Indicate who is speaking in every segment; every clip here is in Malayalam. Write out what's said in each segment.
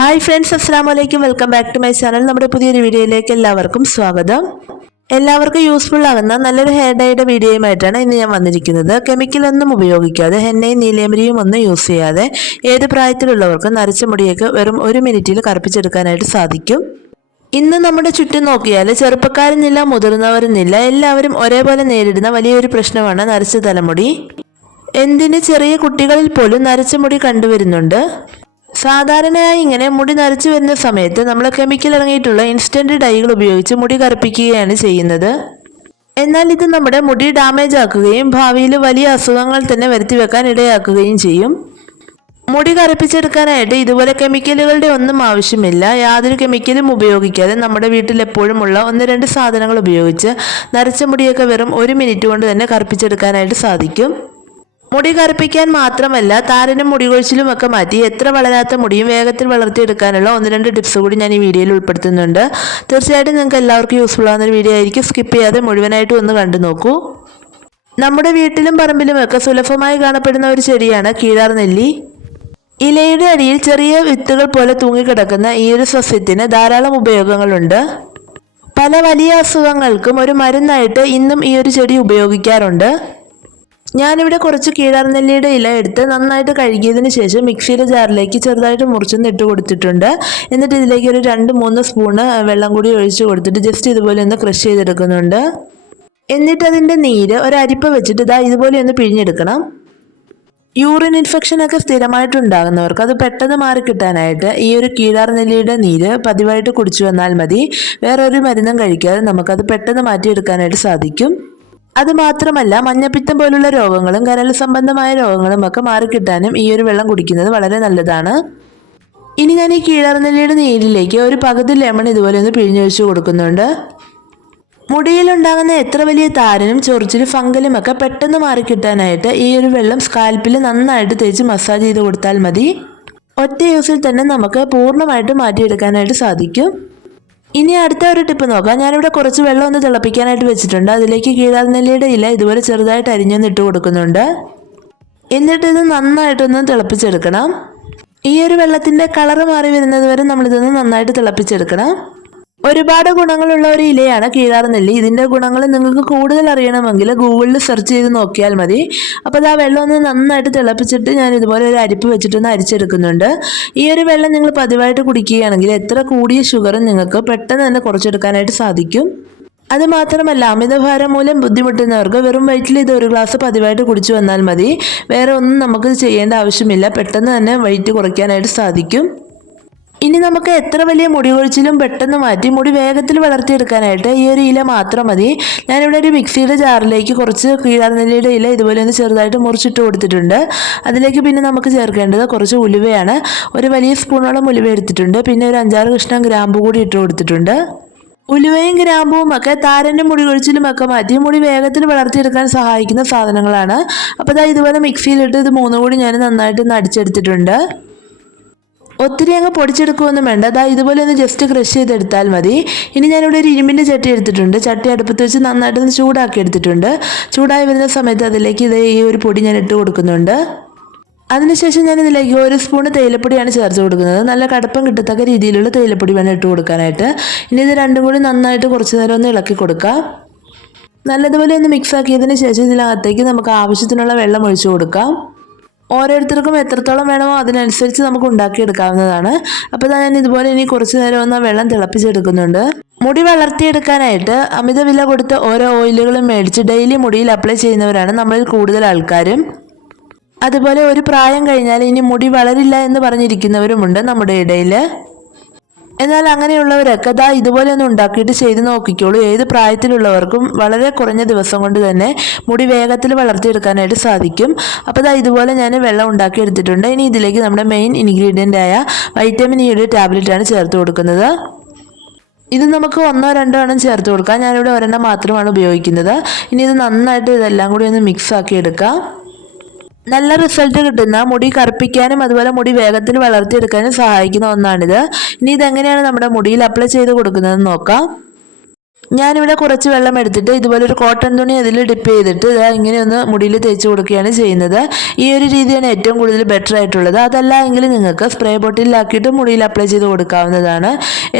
Speaker 1: ഹായ് ഫ്രണ്ട്സ് അസ്സാം വലൈക്കും welcome back to my channel നമ്മുടെ പുതിയൊരു വീഡിയോയിലേക്ക് എല്ലാവർക്കും സ്വാഗതം. എല്ലാവർക്കും യൂസ്ഫുൾ ആകുന്ന നല്ലൊരു ഹെയർ ഡൈയുടെ വീഡിയോയുമായിട്ടാണ് ഇന്ന് ഞാൻ വന്നിരിക്കുന്നത്. കെമിക്കൽ ഒന്നും ഉപയോഗിക്കാതെ ഹെന്നയും നീലേമരിയും ഒന്നും യൂസ് ചെയ്യാതെ ഏത് പ്രായത്തിലുള്ളവർക്കും നരച്ച മുടിയൊക്കെ വെറും ഒരു മിനിറ്റിൽ കറുപ്പിച്ചെടുക്കാനായിട്ട് സാധിക്കും. ഇന്ന് നമ്മുടെ ചുറ്റും നോക്കിയാൽ ചെറുപ്പക്കാരെന്നില്ല മുതിർന്നവരെന്നില്ല എല്ലാവരും ഒരേപോലെ നേരിടുന്ന വലിയൊരു പ്രശ്നമാണ് നരച്ച തലമുടി. എന്തിന് ചെറിയ കുട്ടികളിൽ പോലും നരച്ച മുടി കണ്ടുവരുന്നുണ്ട്? സാധാരണയായി ഇങ്ങനെ മുടി നരച്ചു വരുന്ന സമയത്ത് നമ്മൾ കെമിക്കൽ ഇറങ്ങിയിട്ടുള്ള ഇൻസ്റ്റന്റ് ഡൈകൾ ഉപയോഗിച്ച് മുടി കറുപ്പിക്കുകയാണ് ചെയ്യുന്നത്. എന്നാൽ ഇത് നമ്മുടെ മുടി ഡാമേജ് ആക്കുകയും ഭാവിയിൽ വലിയ അസുഖങ്ങൾ തന്നെ വരുത്തി വെക്കാൻ ഇടയാക്കുകയും ചെയ്യും. മുടി കറുപ്പിച്ചെടുക്കാനായിട്ട് ഇതുപോലെ കെമിക്കലുകളുടെ ഒന്നും ആവശ്യമില്ല. യാതൊരു കെമിക്കലും ഉപയോഗിക്കാതെ നമ്മുടെ വീട്ടിൽ എപ്പോഴുമുള്ള ഒന്ന് രണ്ട് സാധനങ്ങൾ ഉപയോഗിച്ച് നരച്ച മുടിയൊക്കെ വെറും ഒരു മിനിറ്റ് കൊണ്ട് തന്നെ കറുപ്പിച്ചെടുക്കാനായിട്ട് സാധിക്കും. മുടി കറുപ്പിക്കാൻ മാത്രമല്ല താരനും മുടി കൊഴിച്ചിലും ഒക്കെ മാറ്റി എത്ര വളരാത്ത മുടിയും വേഗത്തിൽ വളർത്തിയെടുക്കാനുള്ള ഒന്ന് രണ്ട് ടിപ്സ് കൂടി ഞാൻ ഈ വീഡിയോയിൽ ഉൾപ്പെടുത്തുന്നുണ്ട്. തീർച്ചയായിട്ടും നിങ്ങൾക്ക് എല്ലാവർക്കും യൂസ്ഫുൾ ആവുന്ന ഒരു വീഡിയോ ആയിരിക്കും. സ്കിപ്പ് ചെയ്യാതെ മുഴുവനായിട്ടും ഒന്ന് കണ്ടു നോക്കൂ. നമ്മുടെ വീട്ടിലും പറമ്പിലുമൊക്കെ സുലഭമായി കാണപ്പെടുന്ന ഒരു ചെടിയാണ് കീഴാർ നെല്ലി. ഇലയുടെ അടിയിൽ ചെറിയ വിത്തുകൾ പോലെ തൂങ്ങിക്കിടക്കുന്ന ഈ ഒരു സസ്യത്തിന് ധാരാളം ഉപയോഗങ്ങളുണ്ട്. പല വലിയ അസുഖങ്ങൾക്കും ഒരു മരുന്നായിട്ട് ഇന്നും ഈ ഒരു ചെടി ഉപയോഗിക്കാറുണ്ട്. ഞാനിവിടെ കുറച്ച് കീഴാർനെല്ലിയുടെ ഇല എടുത്ത് നന്നായിട്ട് കഴുകിയതിന് ശേഷം മിക്സിയുടെ ജാറിലേക്ക് ചെറുതായിട്ട് മുറിച്ചൊന്ന് ഇട്ട് കൊടുത്തിട്ടുണ്ട്. എന്നിട്ട് ഇതിലേക്ക് ഒരു രണ്ട് മൂന്ന് സ്പൂണ് വെള്ളം കൂടി ഒഴിച്ച് കൊടുത്തിട്ട് ജസ്റ്റ് ഇതുപോലെ ഒന്ന് ക്രഷ് ചെയ്തെടുക്കുന്നുണ്ട്. എന്നിട്ട് അതിന്റെ നീര് ഒരു അരിപ്പ വെച്ചിട്ട് ഇതാ ഇതുപോലെ ഒന്ന് പിഴിഞ്ഞെടുക്കണം. യൂറിൻ ഇൻഫെക്ഷൻ ഒക്കെ സ്ഥിരമായിട്ടുണ്ടാകുന്നവർക്ക് അത് പെട്ടെന്ന് മാറിക്കിട്ടാനായിട്ട് ഈ ഒരു കീഴാർനെല്ലിയുടെ നീര് പതിവായിട്ട് കുടിച്ചു വന്നാൽ മതി. വേറൊരു മരുന്നും കഴിക്കാതെ നമുക്കത് പെട്ടെന്ന് മാറ്റിയെടുക്കാനായിട്ട് സാധിക്കും. അതുമാത്രമല്ല മഞ്ഞപ്പിത്തം പോലുള്ള രോഗങ്ങളും കരൾ സംബന്ധമായ രോഗങ്ങളും ഒക്കെ മാറിക്കിട്ടാനും ഈ ഒരു വെള്ളം കുടിക്കുന്നത് വളരെ നല്ലതാണ്. ഇനി ഞാൻ ഈ കീഴാർനെല്ലിയുടെ നീരിലേക്ക് ഒരു പകുതി ലെമൺ ഇതുപോലെ ഒന്ന് പിഴിഞ്ഞൊഴിച്ചു കൊടുക്കുന്നുണ്ട്. മുടിയിലുണ്ടാകുന്ന എത്ര വലിയ താരനും ചൊറിച്ചിലും ഫംഗലും ഒക്കെ പെട്ടെന്ന് മാറിക്കിട്ടാനായിട്ട് ഈ ഒരു വെള്ളം സ്കാൽപ്പിൽ നന്നായിട്ട് തേച്ച് മസാജ് ചെയ്ത് കൊടുത്താൽ മതി. ഒറ്റ യൂസിൽ തന്നെ നമുക്ക് പൂർണമായിട്ട് മാറ്റിയെടുക്കാനായിട്ട് സാധിക്കും. ഇനി അടുത്ത ഒരു ടിപ്പ് നോക്കാം. ഞാനിവിടെ കുറച്ച് വെള്ളം ഒന്ന് തിളപ്പിക്കാനായിട്ട് വെച്ചിട്ടുണ്ട്. അതിലേക്ക് കീഴാർനെല്ലിയുടെ ഇല ഇതുപോലെ ചെറുതായിട്ട് അരിഞ്ഞൊന്ന് ഇട്ട് കൊടുക്കുന്നുണ്ട്. എന്നിട്ട് ഇത് നന്നായിട്ടൊന്ന് തിളപ്പിച്ചെടുക്കണം. ഈ ഒരു വെള്ളത്തിന്റെ കളറ് മാറി വരുന്നത് വരെ നമ്മളിതൊന്ന് നന്നായിട്ട് തിളപ്പിച്ചെടുക്കണം. ഒരുപാട് ഗുണങ്ങളുള്ള ഒരു ഇലയാണ് കീഴാർനെല്ലി ഇതിന്റെ ഗുണങ്ങൾ നിങ്ങൾക്ക് കൂടുതൽ അറിയണമെങ്കിൽ ഗൂഗിളിൽ സെർച്ച് ചെയ്ത് നോക്കിയാൽ മതി. അപ്പോൾ ആ വെള്ളം ഒന്ന് നന്നായിട്ട് തിളപ്പിച്ചിട്ട് ഞാൻ ഇതുപോലെ ഒരു അരിപ്പ് വെച്ചിട്ടൊന്ന് അരിച്ചെടുക്കുന്നുണ്ട്. ഈ ഒരു വെള്ളം നിങ്ങൾ പതിവായിട്ട് കുടിക്കുകയാണെങ്കിൽ എത്ര കൂടിയ ഷുഗറും നിങ്ങൾക്ക് പെട്ടെന്ന് തന്നെ കുറച്ചെടുക്കാനായിട്ട് സാധിക്കും. അത് മാത്രമല്ല അമിതഭാരം മൂലം ബുദ്ധിമുട്ടുന്നവർക്ക് വെറും വയറ്റിൽ ഇത് ഒരു ഗ്ലാസ് പതിവായിട്ട് കുടിച്ചു വന്നാൽ മതി. വേറെ ഒന്നും നമുക്ക് ചെയ്യേണ്ട ആവശ്യമില്ല. പെട്ടെന്ന് തന്നെ വെയിറ്റ് കുറയ്ക്കാനായിട്ട് സാധിക്കും. ഇനി നമുക്ക് എത്ര വലിയ മുടി കൊഴിച്ചിലും പെട്ടെന്ന് മാറ്റി മുടി വേഗത്തിൽ വളർത്തിയെടുക്കാനായിട്ട് ഈ ഒരു ഇല മാത്രം മതി. ഞാനിവിടെ ഒരു മിക്സിയുടെ ജാറിലേക്ക് കുറച്ച് കീഴാർനെല്ലിയുടെ ഇല ഇതുപോലെ ഒന്ന് ചെറുതായിട്ട് മുറിച്ചിട്ട് കൊടുത്തിട്ടുണ്ട്. അതിലേക്ക് പിന്നെ നമുക്ക് ചേർക്കേണ്ടത് കുറച്ച് ഉലുവയാണ്. ഒരു വലിയ സ്പൂണോളം ഉലുവ എടുത്തിട്ടുണ്ട്. പിന്നെ ഒരു അഞ്ചാറ് കഷ്ണം ഗ്രാമ്പു കൂടി ഇട്ട് കൊടുത്തിട്ടുണ്ട്. ഉലുവയും ഗ്രാമ്പുവും ഒക്കെ താരന്റെ മുടി കൊഴിച്ചിലും ഒക്കെ മാറ്റി മുടി വേഗത്തിൽ വളർത്തിയെടുക്കാൻ സഹായിക്കുന്ന സാധനങ്ങളാണ്. അപ്പോൾ ഇതാ ഇതുപോലെ മിക്സിയിലിട്ട് ഇത് മൂന്നും കൂടി ഞാൻ നന്നായിട്ട് ഒന്ന് അടിച്ചെടുത്തിട്ടുണ്ട്. ഒത്തിരി അങ്ങ് പൊടിച്ചെടുക്കുകയൊന്നും വേണ്ട. അതാ ഇതുപോലെ ഒന്ന് ജസ്റ്റ് ക്രഷ് ചെയ്തെടുത്താൽ മതി. ഇനി ഞാനിവിടെ ഒരു ഇരുമ്പിന്റെ ചട്ടി എടുത്തിട്ടുണ്ട്. ചട്ടി അടുപ്പത്ത് വെച്ച് നന്നായിട്ടൊന്ന് ചൂടാക്കി എടുത്തിട്ടുണ്ട്. ചൂടായി വരുന്ന സമയത്ത് അതിലേക്ക് ഇത് ഈ ഒരു പൊടി ഞാൻ ഇട്ട് കൊടുക്കുന്നുണ്ട്. അതിനുശേഷം ഞാൻ ഇതിലേക്ക് ഒരു സ്പൂൺ തേയിലപ്പൊടിയാണ് ചേർത്ത് കൊടുക്കുന്നത്. നല്ല കടുപ്പം കിട്ടത്തക്ക രീതിയിലുള്ള തേയിലപ്പൊടി വേണം ഇട്ട് കൊടുക്കാനായിട്ട്. ഇനി ഇത് രണ്ടും കൂടി നന്നായിട്ട് കുറച്ച് നേരം ഒന്ന് ഇളക്കി കൊടുക്കാം. നല്ലതുപോലെ ഒന്ന് മിക്സ് ആക്കിയതിന് ശേഷം ഇതിനകത്തേക്ക് നമുക്ക് ആവശ്യത്തിനുള്ള വെള്ളം ഒഴിച്ചു കൊടുക്കാം. ഓരോരുത്തർക്കും എത്രത്തോളം വേണമോ അതിനനുസരിച്ച് നമുക്ക് ഉണ്ടാക്കിയെടുക്കാവുന്നതാണ്. അപ്പോൾ ഞാൻ ഇതുപോലെ ഇനി കുറച്ച് നേരം ഒന്ന് വെള്ളം തിളപ്പിച്ചെടുക്കുന്നുണ്ട്. മുടി വളർത്തിയെടുക്കാനായിട്ട് അമിത വില കൊടുത്ത് ഓരോ ഓയിലുകളും മേടിച്ച് ഡെയിലി മുടിയിൽ അപ്ലൈ ചെയ്യുന്നവരാണ് നമ്മളിൽ കൂടുതൽ ആൾക്കാരും. അതുപോലെ ഒരു പ്രായം കഴിഞ്ഞാൽ ഇനി മുടി വളരില്ല എന്ന് പറഞ്ഞിരിക്കുന്നവരുമുണ്ട് നമ്മുടെ ഇടയിൽ എന്നാൽ അങ്ങനെയുള്ളവരൊക്കെ ദാ ഇതുപോലെ ഒന്ന് ഉണ്ടാക്കിയിട്ട് ചെയ്ത് നോക്കിക്കോളൂ. ഏത് പ്രായത്തിലുള്ളവർക്കും വളരെ കുറഞ്ഞ ദിവസം കൊണ്ട് തന്നെ മുടി വേഗത്തിൽ വളർത്തിയെടുക്കാനായിട്ട് സാധിക്കും. അപ്പോൾ ദാ ഇതുപോലെ ഞാൻ വെള്ളം ഉണ്ടാക്കി എടുത്തിട്ടുണ്ട്. ഇനി ഇതിലേക്ക് നമ്മുടെ മെയിൻ ഇൻഗ്രീഡിയന്റ് ആയ വൈറ്റമിൻ ഇയുടെ ടാബ്ലറ്റാണ് ചേർത്ത് കൊടുക്കുന്നത്. ഇത് നമുക്ക് ഒന്നോ രണ്ടോ എണ്ണം ചേർത്ത് കൊടുക്കാം. ഞാനിവിടെ ഒരെണ്ണം മാത്രമാണ് ഉപയോഗിക്കുന്നത്. ഇനി ഇത് നന്നായിട്ട് ഇതെല്ലാം കൂടി ഒന്ന് മിക്സ് ആക്കി എടുക്കാം. നല്ല റിസൾട്ട് കിട്ടുന്ന മുടി കറുപ്പിക്കാനും അതുപോലെ മുടി വേഗത്തിൽ വളർത്തിയെടുക്കാനും സഹായിക്കുന്ന ഒന്നാണിത്. ഇനി ഇതെങ്ങനെയാണ് നമ്മുടെ മുടിയിൽ അപ്ലൈ ചെയ്ത് കൊടുക്കുന്നതെന്ന് നോക്കാം. ഞാനിവിടെ കുറച്ച് വെള്ളം എടുത്തിട്ട് ഇതുപോലെ ഒരു കോട്ടൺ തുണി അതിൽ ഡിപ്പ് ചെയ്തിട്ട് ഇതാ ഇങ്ങനെ ഒന്ന് മുടിയിൽ തേച്ച് കൊടുക്കുകയാണ് ചെയ്യുന്നത്. ഈ ഒരു രീതിയാണ് ഏറ്റവും കൂടുതൽ ബെറ്റർ ആയിട്ടുള്ളത്. അതല്ല എങ്കിൽ നിങ്ങൾക്ക് സ്പ്രേ ബോട്ടിലാക്കിയിട്ട് മുടിയിൽ അപ്ലൈ ചെയ്ത് കൊടുക്കാവുന്നതാണ്.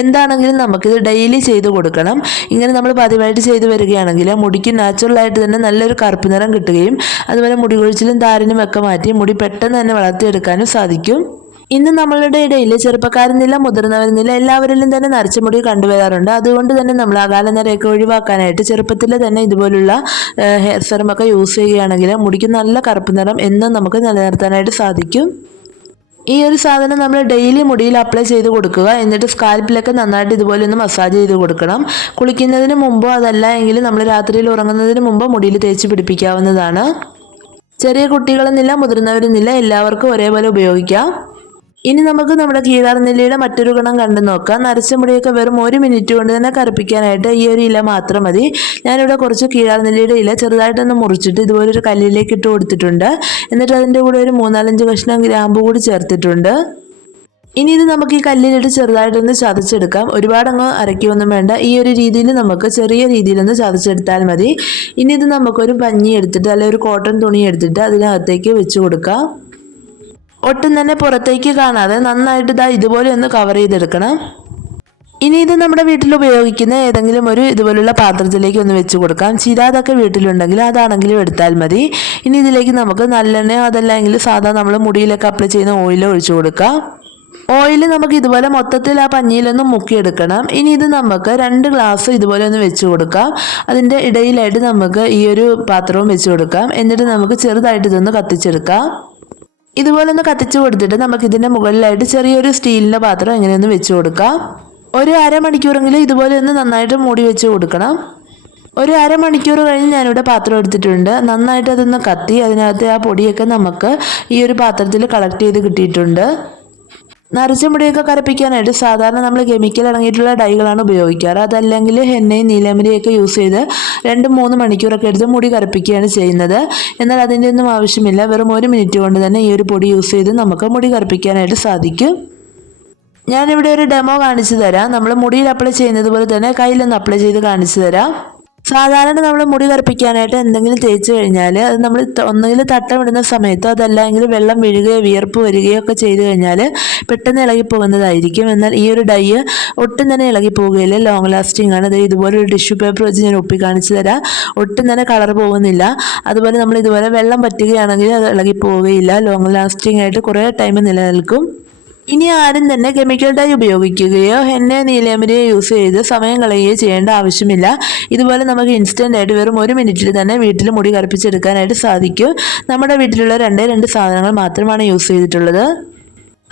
Speaker 1: എന്താണെങ്കിലും നമുക്കിത് ഡെയിലി ചെയ്ത് കൊടുക്കണം. ഇങ്ങനെ നമ്മൾ പതിവായിട്ട് ചെയ്തു വരികയാണെങ്കിൽ മുടിക്ക് നാച്ചുറലായിട്ട് തന്നെ നല്ലൊരു കറുപ്പ് നിറം കിട്ടുകയും അതുപോലെ മുടി കൊഴിച്ചിലും താരനും ഒക്കെ മാറ്റി മുടി പെട്ടെന്ന് തന്നെ വളർത്തിയെടുക്കാനും സാധിക്കും. ഇന്ന് നമ്മളുടെ ഇടയിൽ ചെറുപ്പക്കാരെന്നില്ല മുതിർന്നവരെന്നില്ല എല്ലാവരിലും തന്നെ നരച്ച മുടി കണ്ടുവരാറുണ്ട്. അതുകൊണ്ട് തന്നെ നമ്മൾ അകാല നിരയൊക്കെ ഒഴിവാക്കാനായിട്ട് ചെറുപ്പത്തിൽ തന്നെ ഇതുപോലുള്ള ഹെയർ സെറമൊക്കെ യൂസ് ചെയ്യുകയാണെങ്കിൽ മുടിക്ക് നല്ല കറുപ്പ് നിറം എന്നും നമുക്ക് നിലനിർത്താനായിട്ട് സാധിക്കും. ഈ ഒരു സാധനം നമ്മൾ ഡെയിലി മുടിയിൽ അപ്ലൈ ചെയ്ത് കൊടുക്കുക. എന്നിട്ട് സ്കാൽപ്പിലൊക്കെ നന്നായിട്ട് ഇതുപോലെ ഒന്ന് മസാജ് ചെയ്ത് കൊടുക്കണം. കുളിക്കുന്നതിന് മുമ്പോ അതല്ല എങ്കിൽ നമ്മൾ രാത്രിയിൽ ഉറങ്ങുന്നതിന് മുമ്പോ മുടിയിൽ തേച്ച് പിടിപ്പിക്കാവുന്നതാണ്. ചെറിയ കുട്ടികളെന്നില്ല മുതിർന്നവരെന്നില്ല എല്ലാവർക്കും ഒരേപോലെ ഉപയോഗിക്കാം. ഇനി നമുക്ക് നമ്മുടെ കീഴാർനെല്ലിയുടെ മറ്റൊരു ഗുണം കണ്ടു നോക്കാം. നരച്ച മുടിയൊക്കെ വെറും ഒരു മിനിറ്റ് കൊണ്ട് തന്നെ കറുപ്പിക്കാനായിട്ട് ഈ ഒരു ഇല മാത്രം മതി. ഞാനിവിടെ കുറച്ച് കീഴാർനെല്ലിയുടെ ഇല ചെറുതായിട്ടൊന്ന് മുറിച്ചിട്ട് ഇതുപോലെ ഒരു കല്ലിലേക്ക് ഇട്ട് കൊടുത്തിട്ടുണ്ട്. എന്നിട്ട് അതിന്റെ കൂടെ ഒരു മൂന്നാലഞ്ച് കഷ്ണം ഗ്രാമ്പു കൂടി ചേർത്തിട്ടുണ്ട്. ഇനി ഇത് നമുക്ക് ഈ കല്ലിലിട്ട് ചെറുതായിട്ടൊന്ന് ചതച്ചെടുക്കാം. ഒരുപാടങ്ങ് അരയ്ക്കൊന്നും വേണ്ട. ഈ ഒരു രീതിയിൽ നമുക്ക് ചെറിയ രീതിയിലൊന്ന് ചതച്ചെടുത്താൽ മതി. ഇനി ഇത് നമുക്കൊരു പഞ്ഞി എടുത്തിട്ട് അല്ലെങ്കിൽ ഒരു കോട്ടൺ തുണി എടുത്തിട്ട് അതിനകത്തേക്ക് വെച്ച് കൊടുക്കാം. ഒട്ടും തന്നെ പുറത്തേക്ക് കാണാതെ നന്നായിട്ട് ഇതാ ഇതുപോലെ ഒന്ന് കവർ ചെയ്തെടുക്കണം. ഇനി ഇത് നമ്മുടെ വീട്ടിൽ ഉപയോഗിക്കുന്ന ഏതെങ്കിലും ഒരു ഇതുപോലുള്ള പാത്രത്തിലേക്ക് ഒന്ന് വെച്ച് കൊടുക്കാം. ചിരാതൊക്കെ വീട്ടിലുണ്ടെങ്കിൽ അതാണെങ്കിലും എടുത്താൽ മതി. ഇനി ഇതിലേക്ക് നമുക്ക് നല്ലെണ്ണ അതല്ലെങ്കിൽ സാധാ നമ്മൾ മുടിയിലൊക്കെ അപ്ലൈ ചെയ്യുന്ന ഓയിൽ ഒഴിച്ചു കൊടുക്കാം. ഓയിൽ നമുക്ക് ഇതുപോലെ മൊത്തത്തിൽ ആ പഞ്ഞിയിലൊന്ന് മുക്കിയെടുക്കണം. ഇനി ഇത് നമുക്ക് രണ്ട് ഗ്ലാസ് ഇതുപോലെ ഒന്ന് വെച്ച് കൊടുക്കാം. അതിന്റെ ഇടയിലായിട്ട് നമുക്ക് ഈ ഒരു പാത്രവും വെച്ച് കൊടുക്കാം. എന്നിട്ട് നമുക്ക് ചെറുതായിട്ട് ഇതൊന്ന് കത്തിച്ചെടുക്കാം. ഇതുപോലെ ഒന്ന് കത്തിച്ച് കൊടുത്തിട്ട് നമുക്ക് ഇതിന്റെ മുകളിലായിട്ട് ചെറിയൊരു സ്റ്റീലിന്റെ പാത്രം എങ്ങനെയൊന്ന് വെച്ച് കൊടുക്കാം. ഒരു അരമണിക്കൂറെങ്കിലും ഇതുപോലെ ഒന്ന് നന്നായിട്ട് മൂടി വെച്ച് കൊടുക്കണം. ഒരു അരമണിക്കൂർ കഴിഞ്ഞ് ഞാനിവിടെ പാത്രം എടുത്തിട്ടുണ്ട്. നന്നായിട്ട് അതൊന്ന് കത്തി അതിനകത്ത് ആ പൊടിയൊക്കെ നമുക്ക് ഈ ഒരു പാത്രത്തിൽ കളക്ട് ചെയ്ത് കിട്ടിയിട്ടുണ്ട്. നരച്ച മുടിയൊക്കെ കരപ്പിക്കാനായിട്ട് സാധാരണ നമ്മൾ കെമിക്കൽ അടങ്ങിയിട്ടുള്ള ഡൈകളാണ് ഉപയോഗിക്കാറ്. അതല്ലെങ്കിൽ ഹെന്നയും നീലമരിയൊക്കെ യൂസ് ചെയ്ത് രണ്ട് മൂന്ന് മണിക്കൂറൊക്കെ എടുത്ത് മുടി കരപ്പിക്കുകയാണ് ചെയ്യുന്നത്. എന്നാൽ അതിന്റെ ഒന്നും ആവശ്യമില്ല. വെറും ഒരു മിനിറ്റ് കൊണ്ട് തന്നെ ഈ ഒരു പൊടി യൂസ് ചെയ്ത് നമുക്ക് മുടി കരപ്പിക്കാനായിട്ട് സാധിക്കും. ഞാനിവിടെ ഒരു ഡെമോ കാണിച്ചു തരാം. നമ്മൾ മുടിയിൽ അപ്ലൈ ചെയ്യുന്നത് പോലെ തന്നെ കയ്യിലൊന്ന് അപ്ലൈ ചെയ്ത് കാണിച്ചു തരാം. സാധാരണ നമ്മൾ മുടി കറുപ്പിക്കാനായിട്ട് എന്തെങ്കിലും തേച്ചു കഴിഞ്ഞാൽ അത് നമ്മൾ ഒന്നുകിൽ തട്ടമിടുന്ന സമയത്തോ അതല്ലെങ്കിൽ വെള്ളം വീഴുകയോ വിയർപ്പ് വരികയോ ഒക്കെ ചെയ്തു കഴിഞ്ഞാൽ പെട്ടെന്ന് ഇളകി പോകുന്നതായിരിക്കും. എന്നാൽ ഈ ഒരു ഡൈ ഒട്ടും തന്നെ ഇളകി പോവുകയില്ല. ലോങ് ലാസ്റ്റിംഗ് ആണ്. അതായത് ഇതുപോലെ ഒരു ടിഷ്യൂ പേപ്പർ വെച്ച് ഞാൻ ഒപ്പി കാണിച്ചു തരാം. ഒട്ടും തന്നെ കളർ പോകുന്നില്ല. അതുപോലെ നമ്മൾ ഇതുപോലെ വെള്ളം പറ്റുകയാണെങ്കിൽ അത് ഇളകി പോവുകയില്ല. ലോങ് ലാസ്റ്റിംഗ് ആയിട്ട് കുറേ ടൈം നിലനിൽക്കും. ഇനി ആരും തന്നെ കെമിക്കൽ ഡൈ ഉപയോഗിക്കുകയോ എണ്ണ നീലമരിയോ യൂസ് ചെയ്ത് സമയം കളയുകയോ ചെയ്യേണ്ട ആവശ്യമില്ല. ഇതുപോലെ നമുക്ക് ഇൻസ്റ്റന്റ് ആയിട്ട് വെറും ഒരു മിനിറ്റിൽ തന്നെ വീട്ടിൽ മുടി കറുപ്പിച്ചെടുക്കാനായിട്ട് സാധിക്കും. നമ്മുടെ വീട്ടിലുള്ള രണ്ടേ രണ്ട് സാധനങ്ങൾ മാത്രമാണ് യൂസ് ചെയ്തിട്ടുള്ളത്.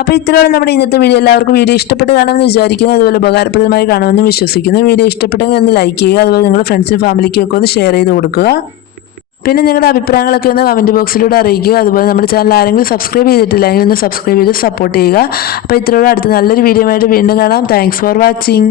Speaker 1: അപ്പോൾ ഇത്രയോളം നമ്മുടെ ഇന്നത്തെ വീഡിയോ എല്ലാവർക്കും വീഡിയോ ഇഷ്ടപ്പെട്ട് കാണുമെന്ന് വിചാരിക്കുന്നു. അതുപോലെ ഉപകാരപ്രദമായി കാണുമെന്ന് വിശ്വസിക്കുന്നു. വീഡിയോ ഇഷ്ടപ്പെട്ടെങ്കിൽ ഒന്ന് ലൈക്ക് ചെയ്യുക. അതുപോലെ നിങ്ങളുടെ ഫ്രണ്ട്സിനും ഫാമിലിക്കും ഒക്കെ ഒന്ന് ഷെയർ ചെയ്ത് കൊടുക്കുക. പിന്നെ നിങ്ങളുടെ അഭിപ്രായങ്ങളൊക്കെ ഒന്ന് കമന്റ് ബോക്സിലൂടെ അറിയിക്കുക. അതുപോലെ നമ്മുടെ ചാനൽ ആരെങ്കിലും സബ്സ്ക്രൈബ് ചെയ്തിട്ടില്ലെങ്കിൽ ഒന്ന് സബ്സ്ക്രൈബ് ചെയ്ത് സപ്പോർട്ട് ചെയ്യുക. അപ്പോൾ ഇത്രയോടെ അടുത്ത നല്ലൊരു വീഡിയോ ആയിട്ട് വീണ്ടും കാണാം. Thanks for watching